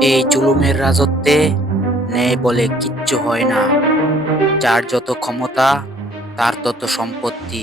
এই জুলুমের রাজত্বে ন্যায় বলে কিচ্ছু হয় না। যার যত ক্ষমতা তার তত সম্পত্তি।